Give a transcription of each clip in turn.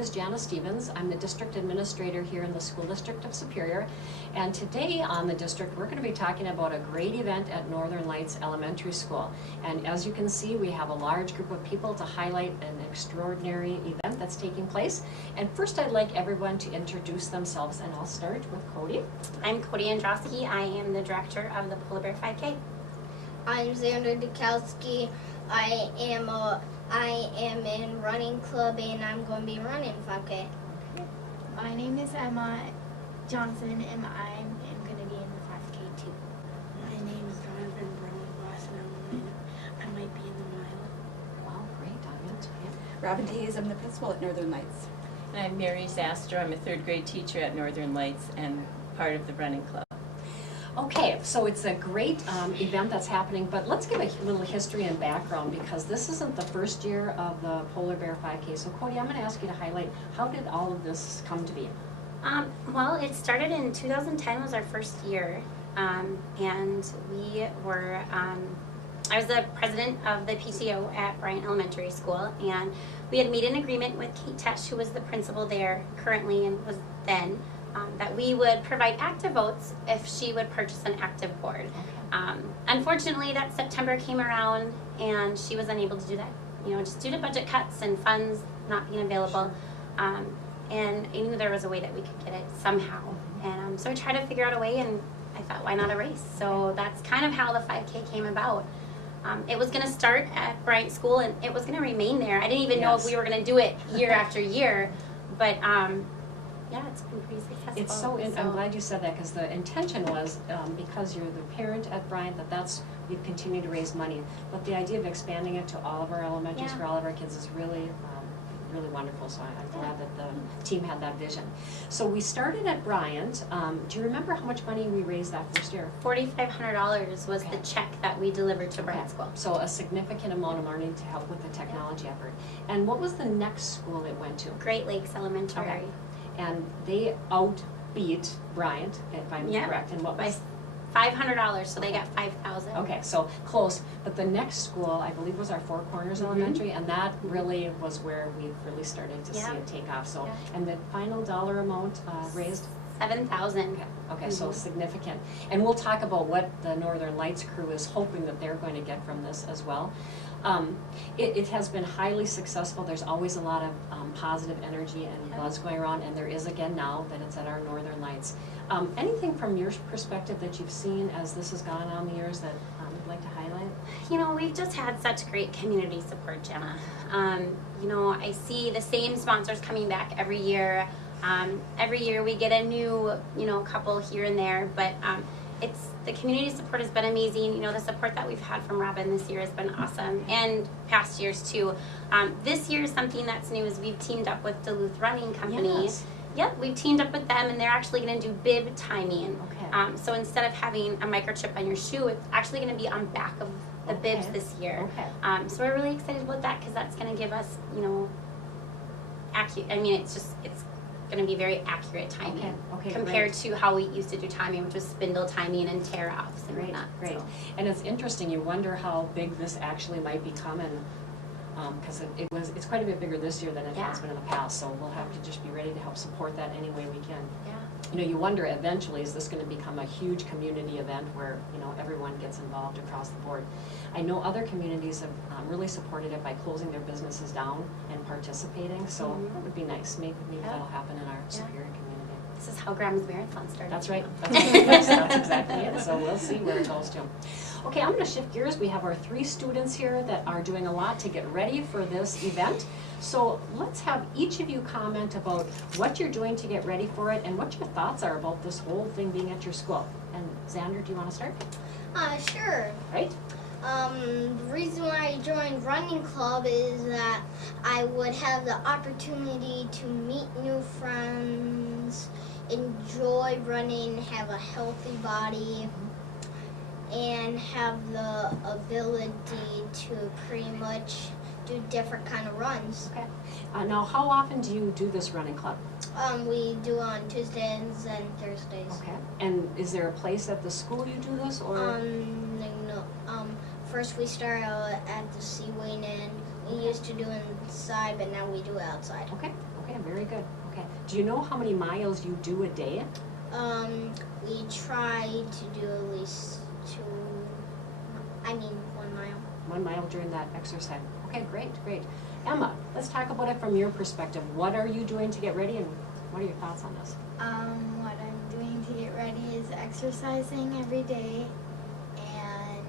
is Janice Stevens. I'm the district administrator here in the School District of Superior. And today on the district, we're going to be talking about a great event at Northern Lights Elementary School. And as you can see, we have a large group of people to highlight an extraordinary event that's taking place. And first, I'd like everyone to introduce themselves, and I'll start with Cody. I'm Cody Androsky. I am the director of the Polar Bear 5K. I'm Xander Dukowski. I am in running club and I'm going to be running 5K. My name is Emma Johnson and I'm going to be in the 5K too. My name is Donovan Brown-Voss and I might be in the mile. Wow, great, Donovan. Yeah. Robin Hayes, I'm the principal at Northern Lights. And I'm Mary Zastor. I'm a third grade teacher at Northern Lights and part of the running club. Okay, so it's a great event that's happening, but let's give a little history and background because this isn't the first year of the Polar Bear 5K. So Cody, I'm going to ask you to highlight, how did all of this come to be? Well, it started in 2010 was our first year, and we were, I was the president of the PTO at Bryant Elementary School, and we had made an agreement with Kate Tesh, who was the principal there currently and was then, that we would provide active votes if she would purchase an active board. Unfortunately, that September came around and she was unable to do that, just due to budget cuts and funds not being available. And I knew there was a way that we could get it somehow. And so I tried to figure out a way, and I thought, why not a race? So that's kind of how the 5K came about. It was going to start at Bryant School, and it was going to remain there. I didn't even know if we were going to do it year after year, but yeah, it's been pretty successful. It's so, I'm glad you said that because the intention was, because you're the parent at Bryant, that's we continue to raise money. But the idea of expanding it to all of our elementaries for all of our kids is really, really wonderful. So I'm glad that the team had that vision. So we started at Bryant. Do you remember how much money we raised that first year? $4,500 was the check that we delivered to Bryant School. So a significant amount of money to help with the technology effort. And what was the next school it went to? Great Lakes Elementary. Okay. And they outbeat Bryant, if I'm correct. And what was $500, so they got $5,000. Okay, so close. But the next school, I believe, was our Four Corners Elementary, and that really was where we really started to see it take off. So, and the final dollar amount raised? $7,000. Okay, so significant. And we'll talk about what the Northern Lights crew is hoping that they're going to get from this as well. It has been highly successful. There's always a lot of positive energy and buzz going around, and there is again now that it's at our Northern Lights. Anything from your perspective that you've seen as this has gone on the years that you'd like to highlight? We've just had such great community support, Jenna. I see the same sponsors coming back every year. Every year we get a new, couple here and there, but the community support has been amazing. The support that we've had from Robin this year has been awesome, and past years too. This year, something that's new is we've teamed up with Duluth Running Company. Yes. Yep, we've teamed up with them, and they're actually going to do bib timing. Okay. So instead of having a microchip on your shoe, it's actually going to be on back of the bibs this year. Okay. So we're really excited about that because that's going to give us, accurate. I mean, it's going to be very accurate timing compared to how we used to do timing, which was spindle timing and tear offs and whatnot. Great. So. And it's interesting. You wonder how big this actually might become, and because it's quite a bit bigger this year than it has been in the past. So we'll have to just be ready to help support that any way we can. Yeah. You wonder eventually, is this going to become a huge community event where everyone gets involved across the board? I know other communities have really supported it by closing their businesses down and participating. So that would be nice. Maybe that'll happen in our Superior community. This is how Graham's Marathon started. That's right. That's exactly it. So we'll see where it goes to. Okay, I'm going to shift gears. We have our 3 students here that are doing a lot to get ready for this event. So let's have each of you comment about what you're doing to get ready for it and what your thoughts are about this whole thing being at your school. And Xander, do you want to start? Sure. Right? The reason why I joined running club is that I would have the opportunity to meet new friends, enjoy running, have a healthy body, and have the ability to pretty much do different kind of runs. Okay. Now, how often do you do this running club? We do on Tuesdays and Thursdays. Okay. And is there a place at the school you do this, or? No. First we start out at the Sea Wing, and we used to do it inside, but now we do it outside. Okay. very good. Okay. Do you know how many miles you do a day? We try to do at least 1 mile. 1 mile during that exercise. Okay, great, great. Emma, let's talk about it from your perspective. What are you doing to get ready, and what are your thoughts on this? What I'm doing to get ready is exercising every day, and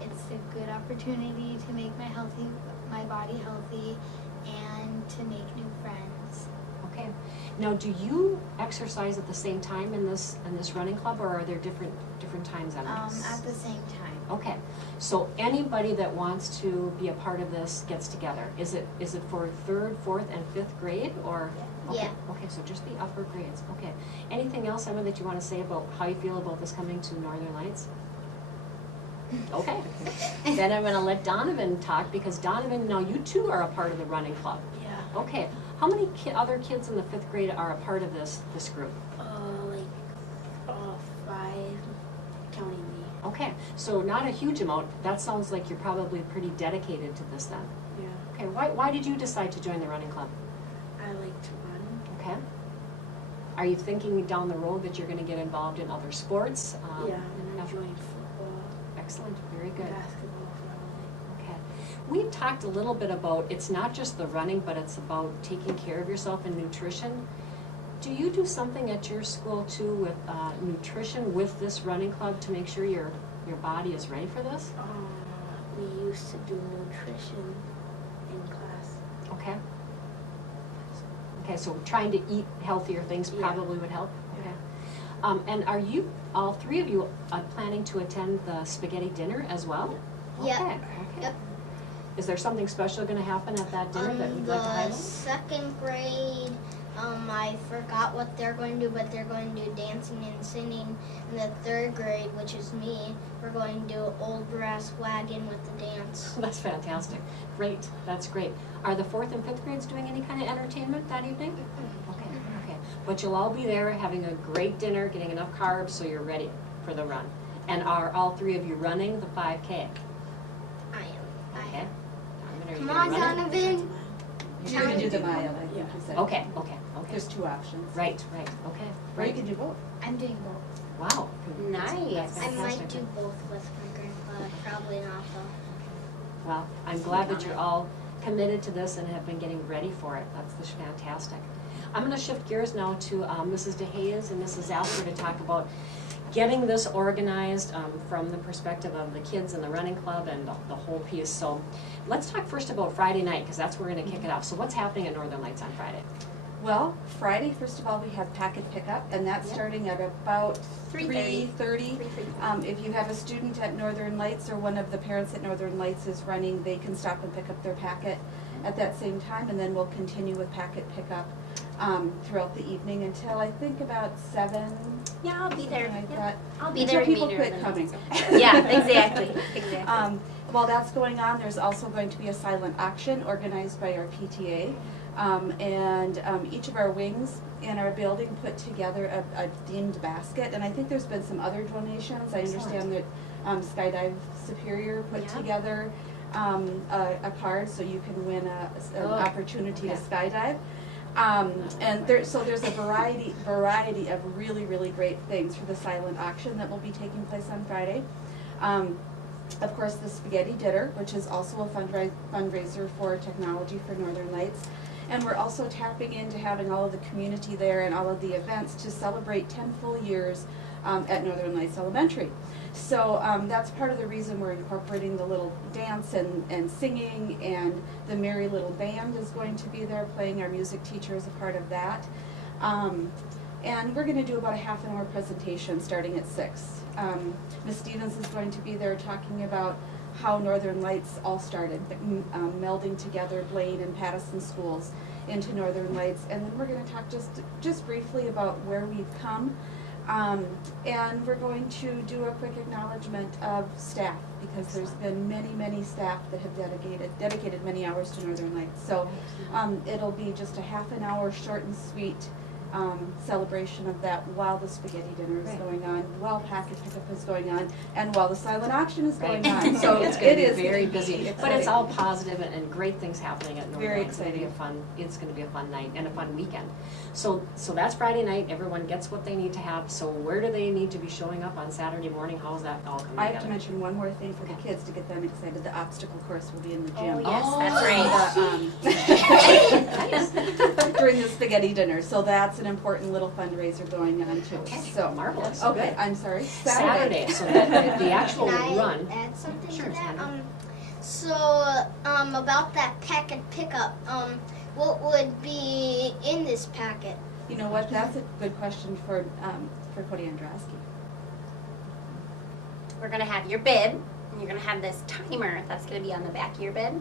it's a good opportunity to make my body healthy, and to make new friends. Okay. Now, do you exercise at the same time in this running club, or are there different times on this? At the same time. Okay. So anybody that wants to be a part of this gets together. Is it for 3rd, 4th, and 5th grade, or? Okay. Yeah. Okay, so just the upper grades. Okay. Anything else, Emma, that you want to say about how you feel about this coming to Northern Lights? Okay. Then I'm going to let Donovan talk, because Donovan, now you too are a part of the running club. Yeah. Okay. How many other kids in the 5th grade are a part of this group? Like 5, counting me. Okay. So not a huge amount. That sounds like you're probably pretty dedicated to this then. Yeah. Okay. Why did you decide to join the running club? I like to run. Okay. Are you thinking down the road that you're going to get involved in other sports? Yeah, and I'm joining football, Excellent. Very good. basketball, volleyball. Okay. We've talked a little bit about, it's not just the running, but it's about taking care of yourself and nutrition. Do you do something at your school too with nutrition with this running club to make sure your body is ready for this? We used to do nutrition in class. Okay. Okay, so trying to eat healthier things Yeah. probably would help? Okay. And are you, all 3 of you, planning to attend the spaghetti dinner as well? Yep. Okay, okay. Yep. Is there something special going to happen at that dinner that you'd like to The highlight? 2nd grade, I forgot what they're going to do, but they're going to do dancing and singing. In the 3rd grade, which is me, we're going to do Old Brass Wagon with the dance. That's fantastic. Great, that's great. Are the 4th and 5th grades doing any kind of entertainment that evening? Okay, okay. But you'll all be there having a great dinner, getting enough carbs so you're ready for the run. And are all 3 of you running the 5K? I am. Okay. Donovan, are you Come gonna on, run it? Donovan. You're gonna do the mile, I think you said. Okay, okay, okay. There's 2 options. Right, right, okay. Or you Right. can do both. I'm doing both. Wow. Nice. That's I might fantastic. do both with my grandpa. Probably not though. Well, I'm glad that you're all committed to this and have been getting ready for it. That's fantastic. I'm going to shift gears now to Mrs. DeHayes and Mrs. Asper to talk about getting this organized from the perspective of the kids in the running club and the whole piece. So let's talk first about Friday night, because that's where we're going to kick it off. So what's happening at Northern Lights on Friday? Well, Friday, first of all, we have packet pickup, and that's Yep. starting at about 3:30. 3:30. If you have a student at Northern Lights or one of the parents at Northern Lights is running, they can stop and pick up their packet at that same time, and then we'll continue with packet pickup throughout the evening until I think about 7. Yeah, I'll be there. something like Yep. that. I'll be Until there. people remainder quit of coming. the night. Yeah, exactly. Exactly. While that's going on, there's also going to be a silent auction organized by our PTA. And each of our wings in our building put together a themed basket. And I think there's been some other donations. I understand that Skydive Superior put Yeah. together a card so you can win an opportunity to skydive. And so there's a variety of really, really great things for the silent auction that will be taking place on Friday. Of course, the Spaghetti Dinner, which is also a fundraiser for technology for Northern Lights. And we're also tapping into having all of the community there and all of the events to celebrate 10 full years at Northern Lights Elementary. So that's part of the reason we're incorporating the little dance and singing, and the Merry Little Band is going to be there playing. Our music teacher is a part of that. And we're going to do about a half-an-hour presentation starting at 6. Ms. Stevens is going to be there talking about how Northern Lights all started, melding together Blaine and Pattison schools into Northern Lights. And then we're going to talk just briefly about where we've come. And we're going to do a quick acknowledgement of staff, because there's been many staff that have dedicated many hours to Northern Lights. So it'll be just a half an hour, short and sweet celebration of that while the spaghetti dinner is Right. going on, while packet pickup is going on, and while the silent auction is going Right. on. So It's gonna it be is very busy, but it's exciting. all positive and great things happening at Northern. Very It's gonna be exciting. it's gonna be a fun night and a fun weekend. So that's Friday night, everyone gets what they need to have, so where do they need to be showing up on Saturday morning? How's that all coming I together? have to mention one more thing for the kids to get them excited. The obstacle course will be in the gym. Oh, yes, Oh, that's right. During the spaghetti dinner, so that's an important little fundraiser going on too. So, Marvelous. okay, Good. I'm sorry. Saturday, so that the actual Can I run. add something Sure, to that? Sandy. About that packet pickup, what would be in this packet? You know what? That's a good question for Cody Andrasky. We're gonna have your bib, and you're gonna have this timer that's gonna be on the back of your bib.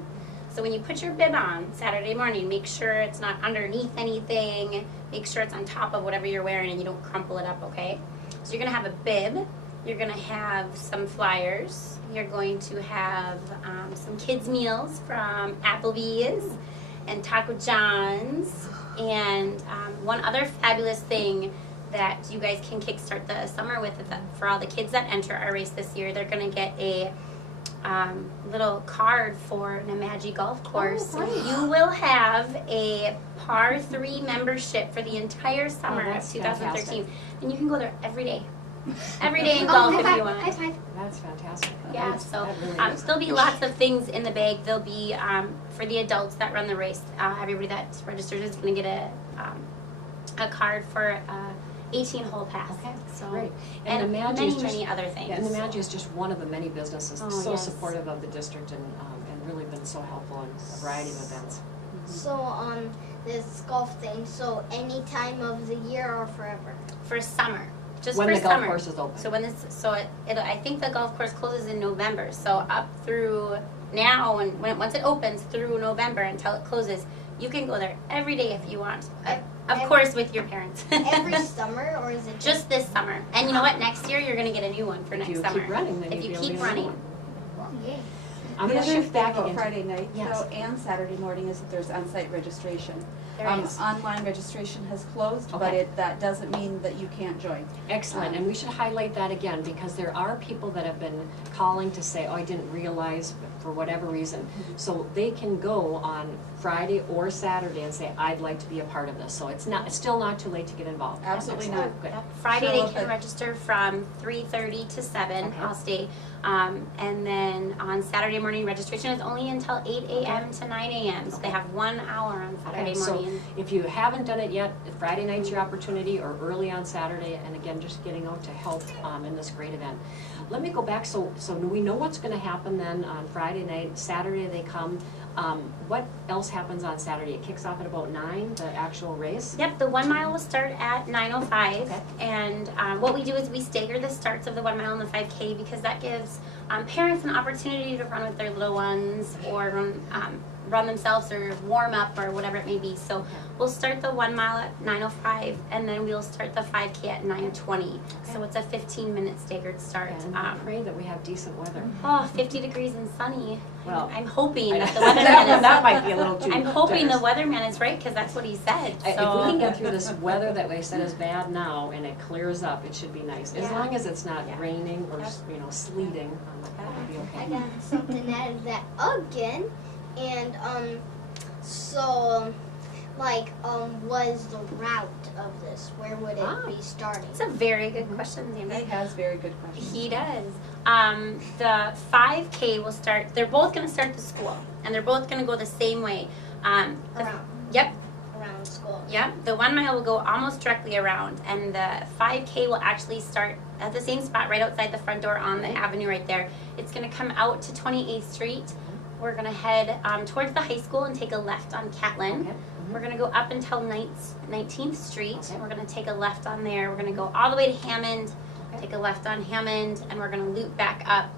So when you put your bib on Saturday morning, make sure it's not underneath anything. Make sure it's on top of whatever you're wearing and you don't crumple it up, okay? So you're gonna have a bib. You're gonna have some flyers. You're going to have some kids' meals from Applebee's and Taco John's. And one other fabulous thing that you guys can kickstart the summer with is that for all the kids that enter our race this year, they're gonna get a little card for Namaji Golf Course. Oh, great. You will have a par 3 membership for the entire summer of that's 2013, and you can go there every day in Oh, golf high if five, you want. high five. That's fantastic. Yeah, That's- so that really is. there'll be lots of things in the bag. There'll be for the adults that run the race. Everybody that's registered is going to get a card for a 18-hole pass. Okay, so great. and Namaji is many other things. Yeah, and Namaji is just one of the many businesses Oh, so yes. supportive of the district and really been so helpful in a variety of events. So this golf thing. So any time of the year or forever. For summer, just When for the golf summer. course is open. So I think the golf course closes in November. So up through now, and once it opens through November until it closes, you can go there every day if you want. Of course, with your parents. Every summer, or is it Just this summer. And you know what? Next year you're going to get a new one for If next you summer. keep running, then If you'll you be keep able to do running. Yeah. I'm The gonna other shift thing back about again. Friday night Yes. though and Saturday morning is that there's on-site registration. There is. Online registration has closed, but Okay. that doesn't mean that you can't join. Excellent, and we should highlight that again, because there are people that have been calling to say, oh, I didn't realize, for whatever reason. So they can go on Friday or Saturday and say, I'd like to be a part of this, so it's still not too late to get involved. Absolutely Excellent. not. Good. Friday Show they up can at- register from 3:30 to 7. Okay. I'll stay. And then on Saturday morning, registration is only until 8 a.m. to 9 a.m. So they have 1 hour on Saturday Okay, so morning. if you haven't done it yet, Friday night's your opportunity, or early on Saturday, and again, just getting out to help in this great event. Let me go back, so we know what's gonna happen then on Friday night, Saturday they come. What else happens on Saturday? It kicks off at about 9, the actual race? Yep, the 1 mile will start at 9:05, Okay. and what we do is we stagger the starts of the 1 mile and the 5K because that gives parents an opportunity to run with their little ones or run themselves or warm up or whatever it may be. So we'll start the 1 mile at 9:05, and then we'll start the 5K at 9:20. So it's a 15-minute staggered start. And I pray that we have decent weather. 50 degrees and sunny. Well, I'm hoping I- that the weatherman is. that might be a little too I'm hoping the generous. weatherman is right because that's what he said. If we So can get through this weather that they said is bad now and it clears up, it should be nice. As Yeah. long as it's not Yeah. raining or Yep. sleeting, that would be I okay. got something out of that again, and so was the route of this? Where would it be starting? it's a very good question, Xander. He has very good questions. He does. The 5K will start. They're both going to start the school, and they're both going to go the same way. Yep. Around school. Yep. The 1 mile will go almost directly around, and the 5K will actually start at the same spot right outside the front door on the avenue right there. It's going to come out to 28th Street. We're going to head towards the high school and take a left on Catlin. Okay. We're going to go up until 19th Street. Okay. We're going to take a left on there. We're going to go all the way to Hammond, Okay. take a left on Hammond, and we're going to loop back up.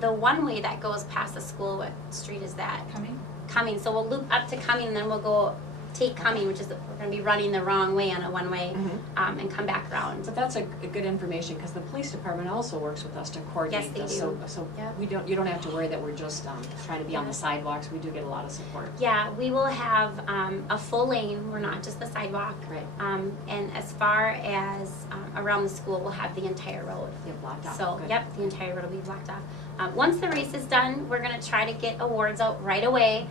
The one way that goes past the school, what street is that? Coming? Cumming. So we'll loop up to Cumming, and then we'll go take Cumming, which is we're going to be running the wrong way on a one-way Mhm. and come back around. But that's a good information, because the police department also works with us to coordinate Yes, they this. do. So Yep. you don't have to worry that we're just trying to be on Yeah. the sidewalks. We do get a lot of support. Yeah, we will have a full lane. We're not just the sidewalk. Right. And as far as around the school, we'll have the entire road. You have blocked off. So, Good. yep, the entire road will be blocked off. Once the race is done, we're going to try to get awards out right away.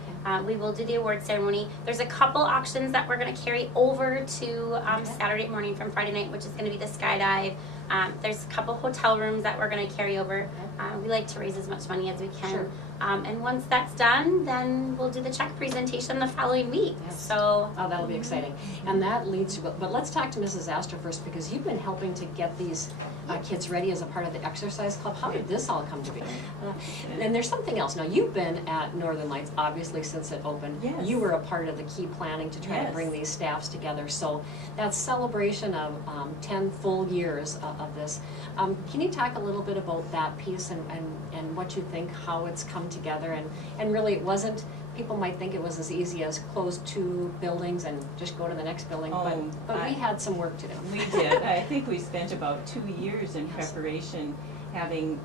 We will do the award ceremony. There's a couple auctions that we're going to carry over to Saturday morning from Friday night, which is going to be the skydive. There's a couple hotel rooms that we're going to carry over. We like to raise as much money as we can. Sure. And once that's done, then we'll do the check presentation the following week. Yes. So, Oh, that'll be exciting. And that leads to, but let's talk to Mrs. Astor first, because you've been helping to get these kids ready as a part of the exercise club. How did this all come to be? And there's something else. Now, you've been at Northern Lights, obviously, since it opened. Yes. You were a part of the key planning to try to Yes. bring these staffs together. So that celebration of 10 full years of this. Can you talk a little bit about that piece and what you think, how it's come together? And really, it wasn't, people might think it was as easy as close 2 buildings and just go to the next building, but we had some work to do. We did. I think we spent about 2 years in Yes. preparation, having,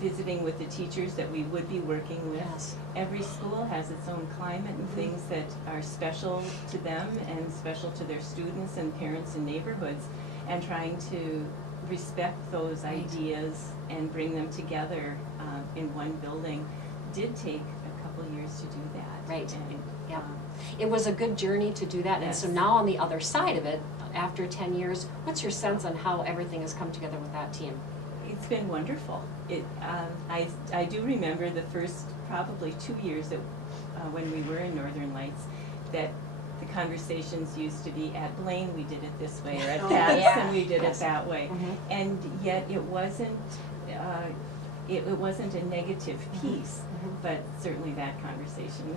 visiting with the teachers that we would be working with. Yes. Every school has its own climate and things that are special to them and special to their students and parents and neighborhoods, and trying to respect those Right. ideas and bring them together in one building did take a couple years to do that. Right. And, Yeah. It was a good journey to do that, and so Yes. now on the other side of it, after 10 years, what's your sense on how everything has come together with that team? It's been wonderful. I do remember the first probably 2 years that when we were in Northern Lights, that the conversations used to be at Blaine we did it this way, or at Oh, Pat's yeah. and we did Yes. it that way, and yet it wasn't a negative piece. But certainly that conversation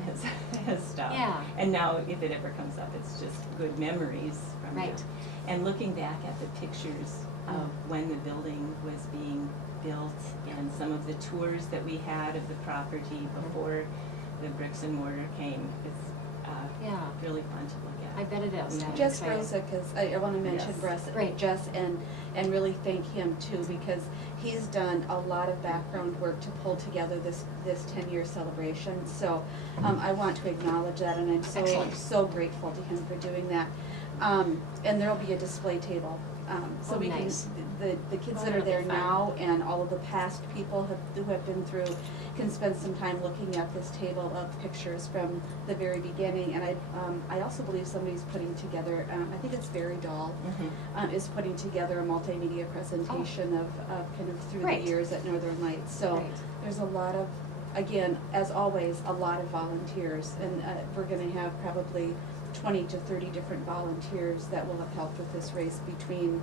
has stopped. Yeah. And now if it ever comes up, it's just good memories from Right. it. And looking back at the pictures of when the building was being built and some of the tours that we had of the property before the bricks and mortar came, it's Yeah, really fun to look I at. bet it is. Mhm. Jess Exciting. Rosa, because I want to mention Yes. Jess and really thank him too, because he's done a lot of background work to pull together this 10-year celebration. So I want to acknowledge that, and I'm Excellent. so grateful to him for doing that. And there'll be a display table, so Oh, we nice. can, the kids Oh, that are that'll be there fun. now and all of the past people who have been through can spend some time looking at this table of pictures from the very beginning. And I also believe somebody's putting together, I think it's Barry Dahl, Mhm. is putting together a multimedia presentation of kind of through Great. the years at Northern Lights. So Great. there's a lot of, again, as always, a lot of volunteers. And we're gonna have probably 20 to 30 different volunteers that will have helped with this race between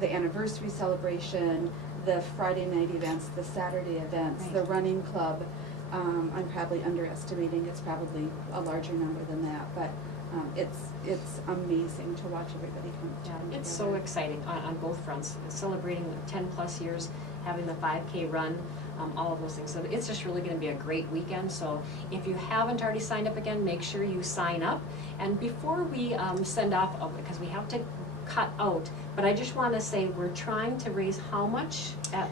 the anniversary celebration, the Friday night events, the Saturday events, the Right. running club. I'm probably underestimating, it's probably a larger number than that, but it's amazing to watch everybody come together. It's so exciting on both fronts, celebrating the 10-plus years, having the 5K run, all of those things. So it's just really going to be a great weekend. So if you haven't already signed up again, make sure you sign up. And before we send off, because we have to cut out, but I just want to say we're trying to raise how much at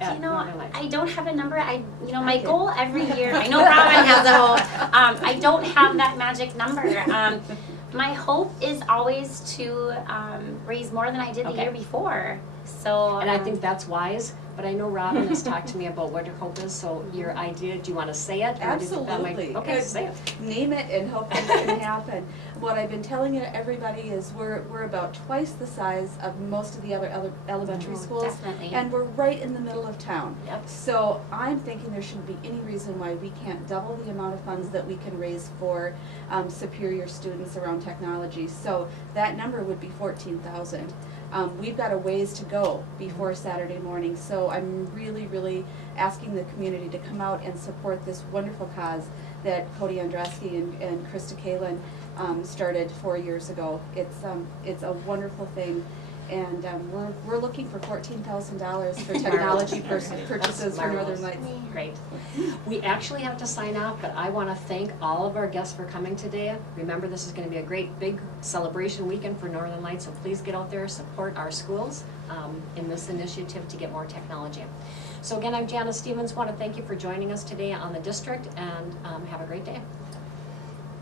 you know, Northern Lights? I don't have a number. My Okay. goal every year, I know Robin has a goal. I don't have that magic number. My hope is always to raise more than I did the Okay. year before. So, And I think that's wise, but I know Robin has talked to me about what your hope is, so your idea, do you want to say it? Or do you think that might- Absolutely. Okay, Good. say it. Name it and hope that it can happen. What I've been telling everybody is we're about twice the size of most of the other elementary Oh, schools. definitely. And we're right in the middle of town. Yep. So I'm thinking there shouldn't be any reason why we can't double the amount of funds that we can raise for superior students around technology. So that number would be 14,000. We've got a ways to go before Saturday morning, so I'm really asking the community to come out and support this wonderful cause that Cody Androsky and Krista Kalin started 4 years ago. It's a wonderful thing, And we're looking for $14,000 for technology purchases for Northern Lights. Great. We actually have to sign off, but I want to thank all of our guests for coming today. Remember, this is going to be a great big celebration weekend for Northern Lights, so please get out there, support our schools in this initiative to get more technology. So again, I'm Janice Stevens. Want to thank you for joining us today on the district, and have a great day.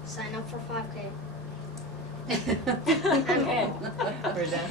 Sign up for 5K. Okay. We're done.